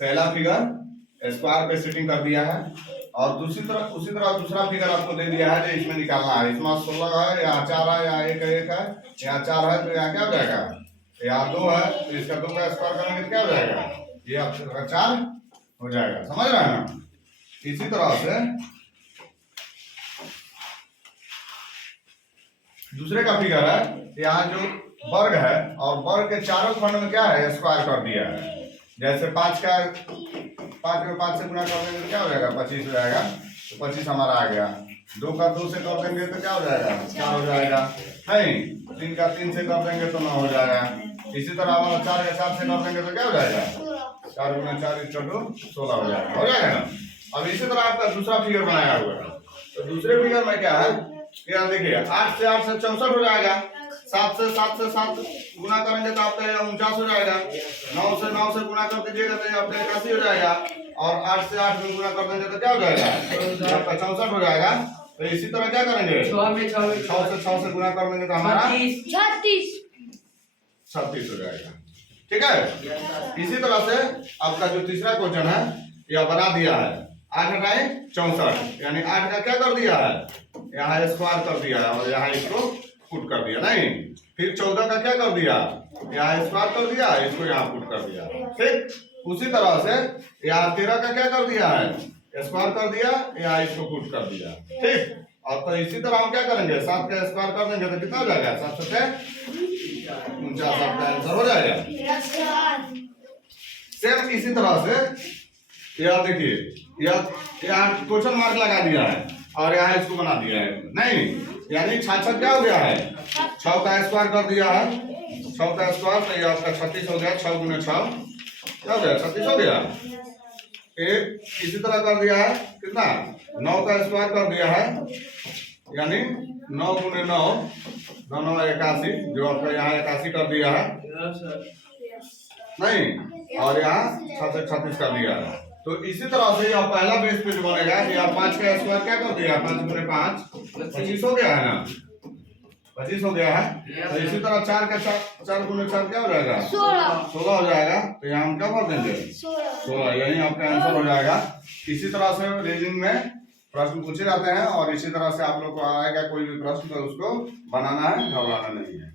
पहला figure square पे setting कर दिया है और उसी तरह दूसरा फिगर आपको दे दिया है जो इसमें निकालना है। इसमें 16 है, यहाँ 4 है, यहाँ 1 है, यहाँ 4 है, तो यहाँ क्या हो जाएगा, यहाँ 2 है, तो इसका 2 का स्क्वायर करेंगे तो क्या हो जाएगा, ये आपका 4 हो जाएगा। समझ रहे हैं ना। इसी तरह से दूसरे का फिगर है, यहाँ जो वर्ग है और वर्ग के चारों खंड में क्या है, स्क्वायर कर दिया है। जैसे 5 में 5 से गुणा कर देंगे तो क्या हो जाएगा, 25 हो जाएगा, तो 25 हमारा आ गया। 2 का 2 से कर देंगे तो क्या हो जाएगा, 4 हो जाएगा, नहीं। 3 का 3 से कर देंगे तो 9 हो जाएगा। इसी तरह हमारा 4 का 7 से कर देंगे तो क्या हो जाएगा, 4 गुना 4 = 16 हो जाएगा ना। अब इसी तरह आपका दूसरा फिगर बनाया हुआ है, तो दूसरे फिगर में क्या है, यहाँ देखिए 8 से 64 हो जाएगा, 7 से 7 गुना करेंगे तो आपका 49 हो जाएगा, 9 से गुना कर दीजिएगा तो आपका 81 हो जाएगा, और 8 से 8 में गुना कर देंगे तो क्या हो जाएगा, आपका 64 हो जाएगा। तो इसी तरह क्या करेंगे, 6 से गुना कर देंगे तो हमारा 36 हो जाएगा। ठीक है। इसी तरह से आपका जो तीसरा क्वेश्चन है यह बना दिया है, 8 × 64, यानी 8 का क्या कर दिया है, यहाँ स्क्वायर कर दिया है और यहाँ इसको पुट कर दिया, नहीं। फिर 14 का क्या कर दिया, यहाँ स्क्वायर कर दिया, इसको यहाँ पुट कर दिया। ठीक। उसी तरह से यहाँ 13 का क्या कर दिया है, स्क्वायर कर दिया, यहाँ इसको पुट कर दिया। ठीक। और तो इसी तरह हम क्या करेंगे, 7 का स्क्वायर कर देंगे तो कितना हो जाएगा, 7 से 49 आपका आंसर हो जाएगा। सेम इसी तरह से यह देखिए, यहाँ क्वेश्चन मार्क लगा दिया है और यहाँ इसको बना दिया है, नहीं। यानी 6 क्या हो गया है, 6 का स्क्वायर कर दिया है, 6 का स्क्वायर, तो ये आपका 36 हो गया। 6 × 6 क्या हो गया, 36 हो गया। एक इसी तरह कर दिया है, कितना, 9 का स्क्वायर कर दिया है, यानी 9 × 9 9 81, जो आपका यहाँ 81 कर दिया है, नहीं। और यहाँ 6 से 36 कर दिया है। तो इसी तरह से यह पहला बेस पे जो बनेगा, यह 5 का स्क्वायर क्या कर दिया, 5 × 5 25 हो गया है ना, 25 हो गया है। तो इसी तरह 4 × 4 क्या हो जाएगा, 16 हो जाएगा। तो यहाँ हम क्या कर देंगे, 16, यही आपका आंसर हो जाएगा। इसी तरह से रीजनिंग में प्रश्न पूछे जाते हैं और इसी तरह से आप लोग को आएगा कोई भी प्रश्न तो उसको बनाना है, घबराना नहीं है।